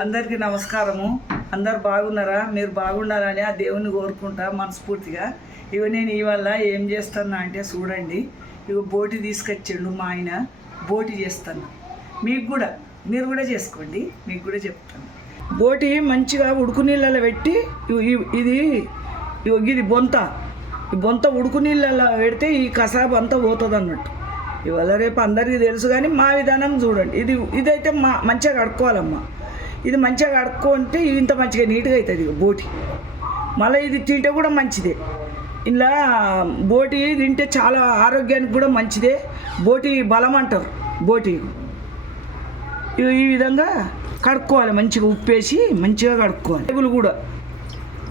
అందరికీ నమస్కారము. అందరు బాగున్నారా? మీరు బాగుండాలని ఆ దేవుని కోరుకుంటా మనస్ఫూర్తిగా. ఇవి నేను ఇవాళ ఏం చేస్తున్నా అంటే చూడండి. ఇవి బోటి తీసుకొచ్చిండు మా ఆయన. బోటి చేస్తాను మీకు కూడా మీరు కూడా చేసుకోండి. మీకు కూడా చెప్తాను. బోటి మంచిగా ఉడుకు నీళ్ళలో పెట్టి ఇది ఇది బొంత. ఈ బొంత ఉడుకు నీళ్ళలో పెడితే ఈ కసాబు అంతా పోతుంది అన్నట్టు ఇవాళ రేపు అందరికీ తెలుసు కానీ మా విధానం చూడండి. ఇది ఇదైతే మా మంచిగా కడుక్కోవాలమ్మా. ఇది మంచిగా కడుక్కుంటే ఇంత మంచిగా నీట్గా అవుతుంది బోటి. మళ్ళీ ఇది తింటే కూడా మంచిదే. ఇలా బోటి తింటే చాలా ఆరోగ్యానికి కూడా మంచిదే. బోటి బలం అంటారు బోటి. ఈ విధంగా కడుక్కోవాలి మంచిగా ఉప్పేసి మంచిగా కడుక్కోవాలి. పేగులు కూడా.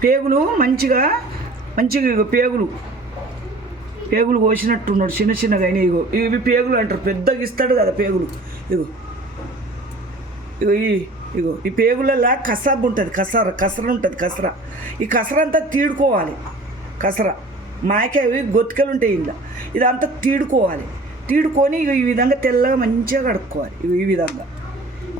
పేగులు మంచిగా మంచిగా ఇగో పేగులు. పేగులు కోసినట్టున్నాడు చిన్న చిన్నగా అయినా ఇగో. ఇవి పేగులు అంటారు. పెద్దగా ఇస్తాడు కదా పేగులు. ఇగో. ఇగో ఈ ఇగో ఈ పేగులలో కసాబ్ ఉంటుంది కసర కసర ఉంటుంది కసర. ఈ కసర అంతా తీడుకోవాలి కసర. మాయకాయ గొత్తికలు ఉంటాయి ఇంట్లో ఇదంతా తీడుకోవాలి. తీడుకొని ఇగో ఈ విధంగా తెల్లగా మంచిగా కడుక్కోవాలి. ఇగో ఈ విధంగా.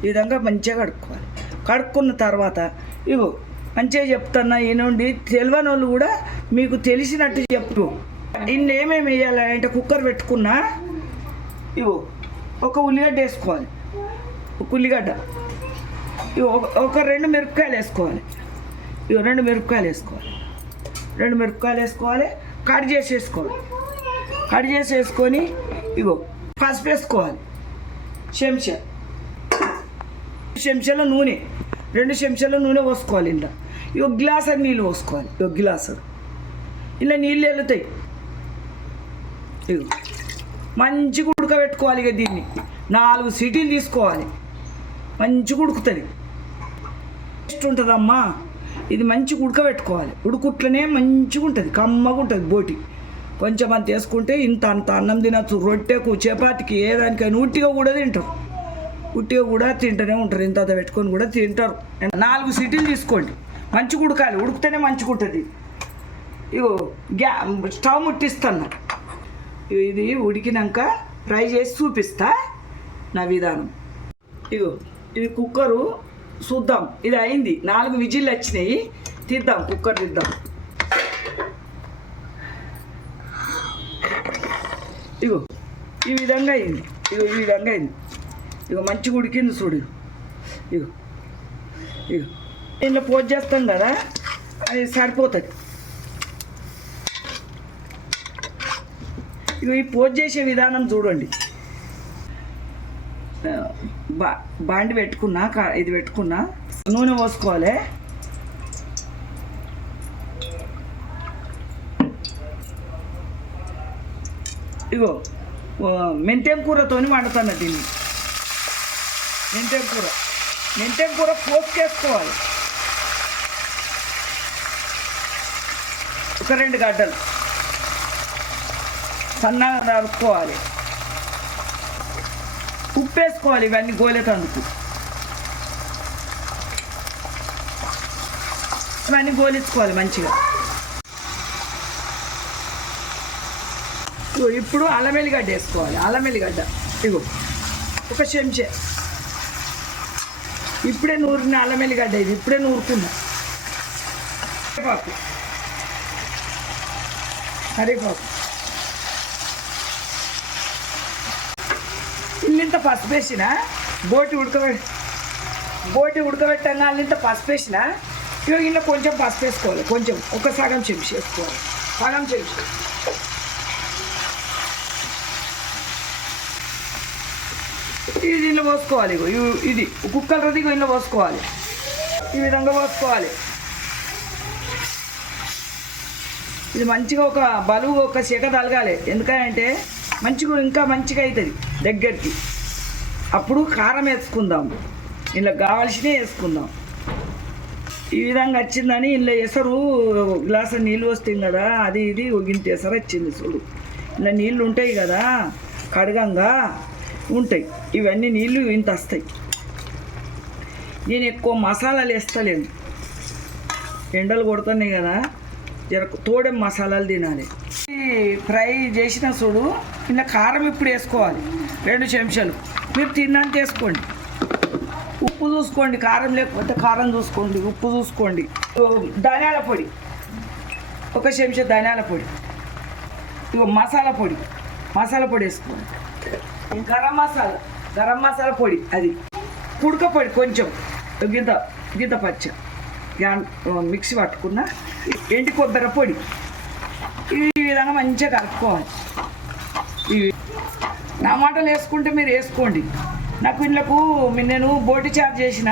ఈ విధంగా మంచిగా కడుక్కోవాలి. కడుక్కున్న తర్వాత ఇగో మంచిగా చెప్తున్నా ఏనుండి తెలియని వాళ్ళు కూడా మీకు తెలిసినట్టు చెప్పు. ఇన్ని ఏమేమి వేయాలి అంటే కుక్కర్ పెట్టుకున్నా ఇగో ఒక ఉల్లిగడ్డ వేసుకోవాలి. ఒక ఉల్లిగడ్డ. ఒక- ఒక రెండు మిరపకాయలు వేసుకోవాలి. ఇగో రెండు మిరపకాయలు వేసుకోవాలి. రెండు మిరపకాయలు వేసుకోవాలి. కట్ చేసి వేసుకోవాలి. కట్ చేసి వేసుకొని ఇగో పసుపు వేసుకోవాలి. చెంచా. చెంచాల నూనె. రెండు చెంచాల నూనె పోసుకోవాలి ఇంట్లో. ఇక గ్లాస్ నీళ్ళు పోసుకోవాలి. ఇక గ్లాసు. ఇలా నీళ్ళు వెళ్తాయి ఇగో మంచిగా ఉడకబెట్టుకోవాలి ఇక దీన్ని. నాలుగు సిటీలు తీసుకోవాలి. మంచిగా ఉడుకుతుంది. టేస్ట్ ఉంటుందమ్మా ఇది మంచిగా ఉడకబెట్టుకోవాలి. ఉడుకుట్లనే మంచిగా ఉంటుంది కమ్మగా ఉంటుంది బోటి. కొంచెం అంత వేసుకుంటే ఇంత అంత అన్నం తినచ్చు రొట్టెకు చపాతికి ఏ దానికైనా ఉట్టిగా కూడా తింటారు. ఉట్టిగా కూడా తింటూనే ఉంటారు ఇంత అంత పెట్టుకొని కూడా తింటారు. నాలుగు సిటీలు తీసుకోండి. మంచిగా ఉడకాలి ఉడికితేనే మంచిగా ఉంటుంది ఇగో గ్యా స్టవ్ ముట్టిస్తాను ఇది ఉడికినాక ఫ్రై చేసి చూపిస్తా నా విధానం. ఇగో ఇది కుక్కరు చూద్దాం. ఇది అయింది. నాలుగు విజిల్లు వచ్చినాయి. తీద్దాం. కుక్కర్ తీద్దాం. ఇగో ఈ విధంగా అయింది. ఇగో ఈ విధంగా అయింది. ఇగో మంచిగా ఉడికింది చూడు. ఇగో ఇగో. ఇంట్లో పోజ్ చేస్తాం కదా అది సరిపోతుంది. ఇగో ఈ పోజ్ చేసే విధానం చూడండి. బా బాండి పెట్టుకున్నా కా- ఇది పెట్టుకున్నా. నూనె పోసుకోవాలి. ఇగో ఓ, మెంతెం కూరతోని దీన్ని. మెంతెం కూర? మెంతెం కూర కోసుకేసుకోవాలి. ఒక రెండు గడ్డలు. సన్నగా నరుక్కోవాలి. ఉప్పు వేసుకోవాలి ఇవన్నీ గోలేతందుకు ఇవన్నీ గోలించుకోవాలి మంచిగా. ఇప్పుడు అల్లం వెల్లిగడ్డ వేసుకోవాలి. అల్లం వెల్లిగడ్డ ఇగో ఒక చెంచే. ఇప్పుడే నూరిన అల్లం వెల్లిగడ్డ ఇది. ఇప్పుడే నూరుకున్నా కరివేపాకు. కరివేపాకు. ఇల్లింత పసుపు వేసిన? బోటి ఉడకబె బోటి ఉడకబెట్టంగా అల్లింత పసుపు వేసిన? ఇక ఇంట్లో కొంచెం పసుపు వేసుకోవాలి కొంచెం. ఒక సగం చెంచా వేసుకోవాలి. సగం చెంచా. ఇది దీనిలో పోసుకోవాలి ఇది. కుక్కల రది ఇంట్లో పోసుకోవాలి. ఈ విధంగా పోసుకోవాలి. ఇది మంచిగా ఒక బలువు ఒక శీక తలగాలి. ఎందుకంటే మంచిగా ఇంకా మంచిగా అవుతుంది దగ్గరికి. అప్పుడు కారం వేసుకుందాం. ఇలా కావాల్సినవి వేసుకుందాం. ఈ విధంగా వచ్చిందని ఇందులో ఎసరు గ్లాసు నీళ్ళు వస్తాయి కదా అది ఇది ఒగింత ఎసరు వచ్చింది చూడు. ఇలా నీళ్ళు ఉంటాయి కదా కడగంగా ఉంటాయి. ఇవన్నీ నీళ్ళు ఇంత వస్తాయి. నేను ఎక్కువ మసాలాలు వేస్తలేను. ఎండలు కొడుతున్నాయి కదా జర తోడెం మసాలాలు తినాలి. ఫ్రై చేసిన చూడు ఇలా కారం ఇప్పుడు వేసుకోవాలి రెండు చెంచాలు. మీరు తిన్నంత వేసుకోండి. ఉప్పు చూసుకోండి కారం లేకపోతే కారం చూసుకోండి ఉప్పు చూసుకోండి. ధనియాల పొడి. ఒక చెంచా ధనియాల పొడి. ఇగో మసాలా పొడి. మసాలా పొడి వేసుకోండి. గరం మసాలా గరం మసాలా పొడి అది. కుడక పొడి కొంచెం. గింత గింత పచ్చ. మిక్సీ పట్టుకున్న ఎండి కొబ్బరి పొడి? ఈ విధంగా మంచిగా కలుపుకోవాలి. ఇవి టమాటాలు వేసుకుంటే మీరు వేసుకోండి. నాకు వీళ్ళకు నేను బోటి చార్జ్ చేసిన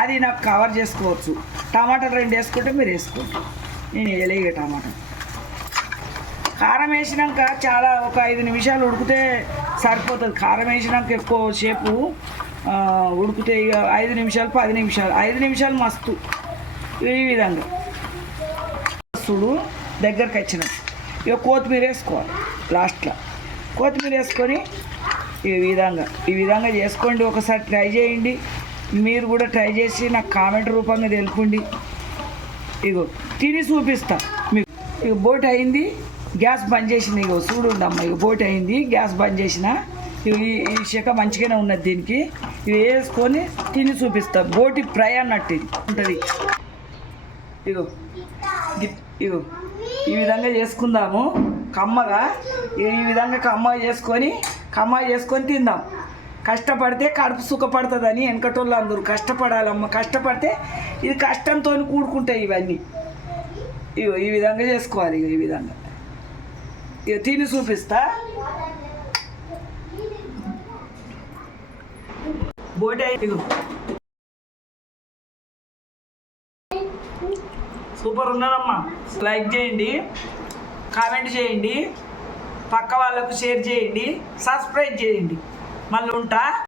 అది నాకు కవర్ చేసుకోవచ్చు. టమాటాలు రెండు వేసుకుంటే మీరు వేసుకోండి. నేను వేయలేక టమాటా కారం వేసినాక చాలా ఒక ఐదు నిమిషాలు ఉడికితే సరిపోతుంది. కారం వేసినాక ఎక్కువ సేపు ఉడికితే ఐదు నిమిషాలు పది నిమిషాలు. ఐదు నిమిషాలు మస్తు. ఈ విధంగా. చూడు దగ్గరకు వచ్చిన. ఇక కొత్తిమీర వేసుకోవాలి లాస్ట్లో. కొత్తిమీర వేసుకొని ఈ విధంగా ఈ విధంగా చేసుకోండి. ఒకసారి ట్రై చేయండి. మీరు కూడా ట్రై చేసి నాకు కామెంట్ రూపంగా తెలుపండి. ఇగో తిని చూపిస్తా మీకు. ఇక బోట్ అయింది గ్యాస్ బంద్ చేసిన ఇగో చూడుండమ్మ ఇక బోట్ అయింది గ్యాస్ బంద్ చేసిన. ఈ- శాఖ శక మంచిగానే ఉన్నది దీనికి. ఇవి వేసుకొని తిని చూపిస్తా. బోటి ఫ్రై అన్నట్టు ఉంటుంది. ఇగో. ఇగో. ఈ విధంగా చేసుకుందాము. కమ్మగా. ఈ విధంగా కమ్మ చేసుకొని కమ్మ చేసుకొని తిందాం. కష్టపడితే కడుపు సుఖపడుతుందని వెనకటోళ్ళు అందరూ కష్టపడాలమ్మ. కష్టపడితే ఇది కష్టంతో కూడుకుంటాయి ఇవన్నీ. ఇగో ఈ విధంగా చేసుకోవాలి ఇగో ఈ విధంగా. ఇక తిని చూపిస్తా. బోటే ఇగో. సూపర్ ఉన్నారమ్మా లైక్ చేయండి కామెంట్ చేయండి పక్క వాళ్ళకు షేర్ చేయండి సబ్స్క్రైబ్ చేయండి. మళ్ళీ ఉంటా.